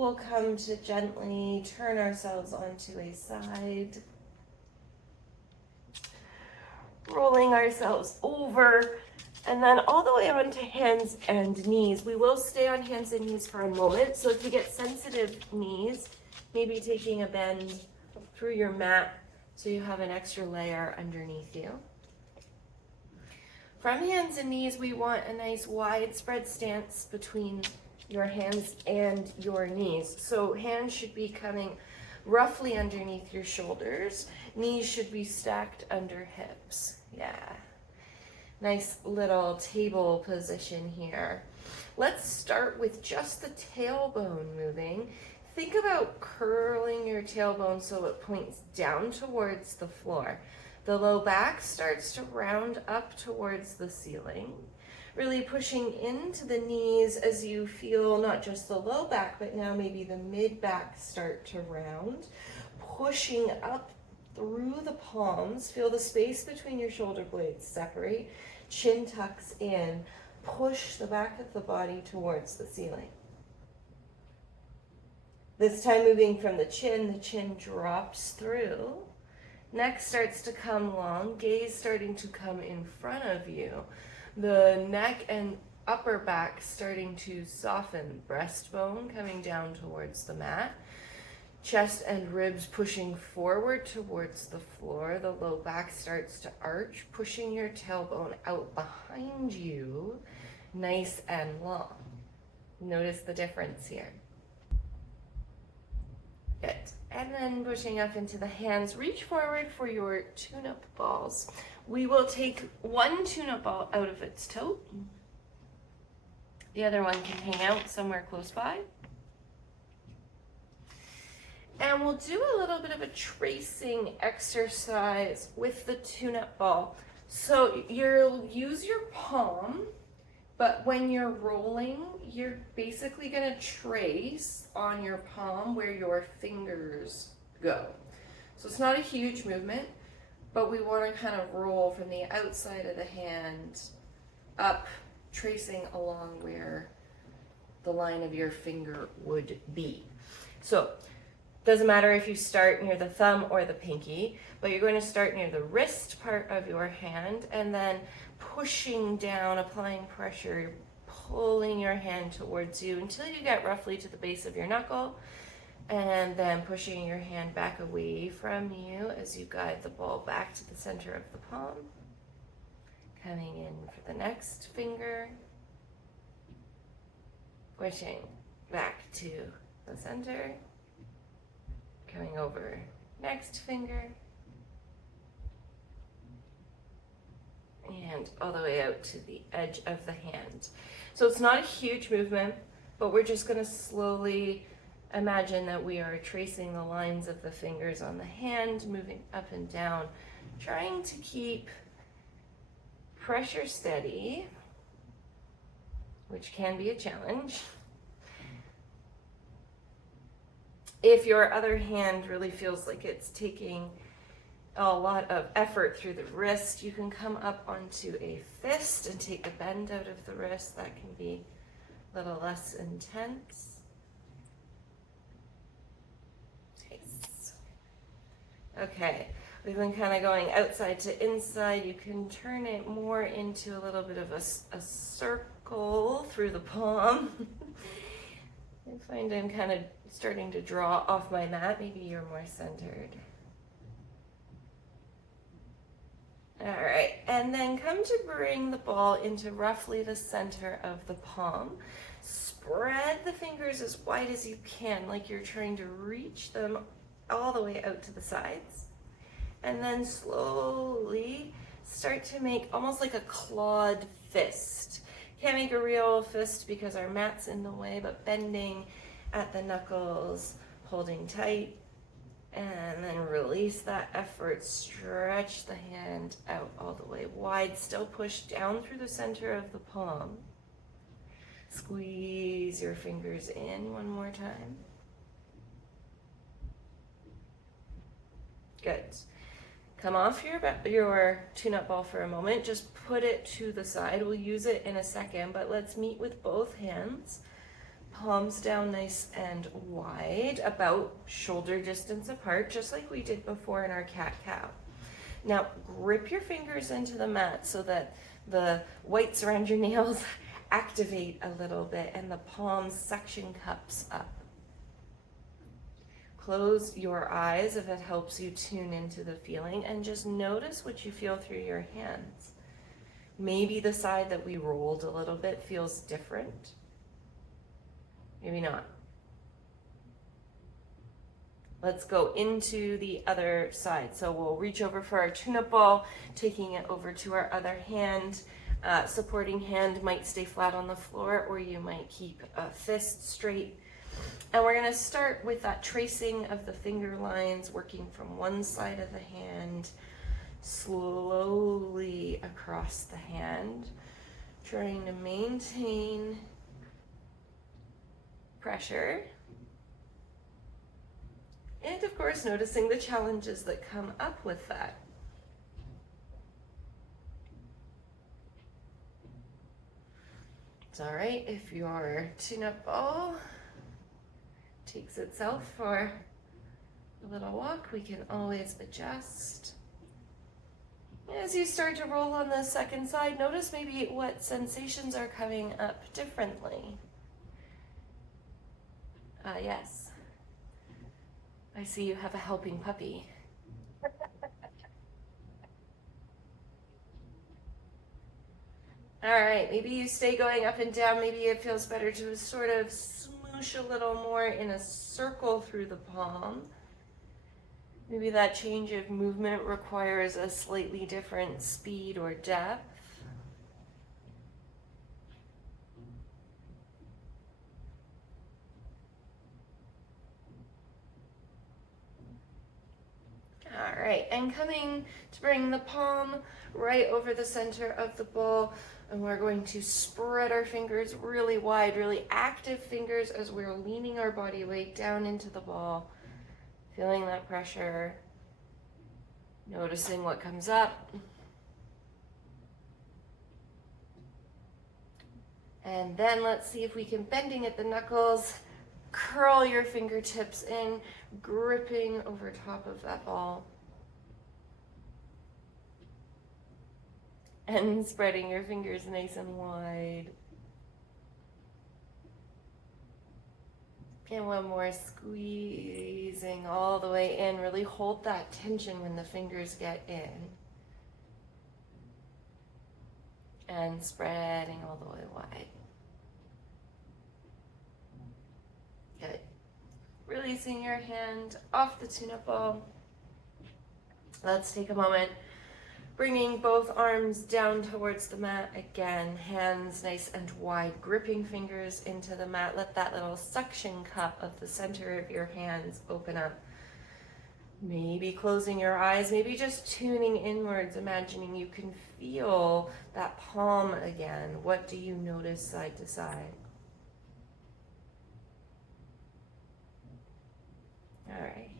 we'll come to gently turn ourselves onto a side, rolling ourselves over, and then all the way onto hands and knees. We will stay on hands and knees for a moment, so if you get sensitive knees, maybe taking a bend through your mat so you have an extra layer underneath you. From hands and knees, we want a nice widespread stance between your hands and your knees. So hands should be coming roughly underneath your shoulders. Knees should be stacked under hips. Yeah. Nice little table position here. Let's start with just the tailbone moving. Think about curling your tailbone so it points down towards the floor. The low back starts to round up towards the ceiling, really pushing into the knees as you feel not just the low back, but now maybe the mid back start to round, pushing up through the palms. Feel the space between your shoulder blades separate, chin tucks in, push the back of the body towards the ceiling. This time moving from the chin drops through. Neck starts to come long, gaze starting to come in front of you. The neck and upper back starting to soften, breastbone coming down towards the mat. Chest and ribs pushing forward towards the floor. The low back starts to arch, pushing your tailbone out behind you, nice and long. Notice the difference here. Good. And then pushing up into the hands, reach forward for your tune-up balls. We will take one tune-up ball out of its tote. The other one can hang out somewhere close by. And we'll do a little bit of a tracing exercise with the tune-up ball. So you'll use your palm, but when you're rolling, you're basically going to trace on your palm where your fingers go. So it's not a huge movement, but we want to kind of roll from the outside of the hand up, tracing along where the line of your finger would be. So doesn't matter if you start near the thumb or the pinky, but you're going to start near the wrist part of your hand and then pushing down, applying pressure, pulling your hand towards you until you get roughly to the base of your knuckle, and then pushing your hand back away from you as you guide the ball back to the center of the palm. Coming in for the next finger, pushing back to the center, coming over next finger, and all the way out to the edge of the hand. So it's not a huge movement, but we're just going to slowly imagine that we are tracing the lines of the fingers on the hand, moving up and down, trying to keep pressure steady, which can be a challenge. If your other hand really feels like it's taking a lot of effort through the wrist, you can come up onto a fist and take a bend out of the wrist. That can be a little less intense. Nice. Okay, we've been kind of going outside to inside. You can turn it more into a little bit of a circle through the palm. I find I'm kind of starting to draw off my mat. Maybe you're more centered. All right, and then come to bring the ball into roughly the center of the palm. Spread the fingers as wide as you can, like you're trying to reach them all the way out to the sides. And then slowly start to make almost like a clawed fist. Can't make a real fist because our mat's in the way, but bending at the knuckles, holding tight. And then release that effort, stretch the hand out all the way wide, still push down through the center of the palm. Squeeze your fingers in one more time. Good. Come off your tune-up ball for a moment, just put it to the side. We'll use it in a second, but let's meet with both hands. palms down nice and wide, about shoulder distance apart, just like we did before in our cat-cow. Now, grip your fingers into the mat so that the whites around your nails activate a little bit and the palms suction cups up. Close your eyes if it helps you tune into the feeling, and just notice what you feel through your hands. Maybe the side that we rolled a little bit feels different. Maybe not. Let's go into the other side. So we'll reach over for our tune-up ball, taking it over to our other hand. Supporting hand might stay flat on the floor, or you might keep a fist straight. And we're going to start with that tracing of the finger lines, working from one side of the hand, slowly across the hand, trying to maintain pressure. And of course, noticing the challenges that come up with that. It's all right if your tune-up ball takes itself for a little walk, we can always adjust. As you start to roll on the second side, notice maybe what sensations are coming up differently. Yes. I see you have a helping puppy. All right, maybe you stay going up and down. Maybe it feels better to sort of smoosh a little more in a circle through the palm. Maybe that change of movement requires a slightly different speed or depth. All right, and coming to bring the palm right over the center of the ball, and we're going to spread our fingers really wide, really active fingers as we're leaning our body weight down into the ball, feeling that pressure, noticing what comes up. And then let's see if we can, bending at the knuckles, curl your fingertips in, gripping over top of that ball. And spreading your fingers nice and wide. And one more, squeezing all the way in. Really hold that tension when the fingers get in. And spreading all the way wide. Good. Releasing your hand off the tune-up ball. Let's take a moment. Bringing both arms down towards the mat again, hands nice and wide, gripping fingers into the mat. Let that little suction cup of the center of your hands open up. Maybe closing your eyes, maybe just tuning inwards, imagining you can feel that palm again. What do you notice side to side? All right.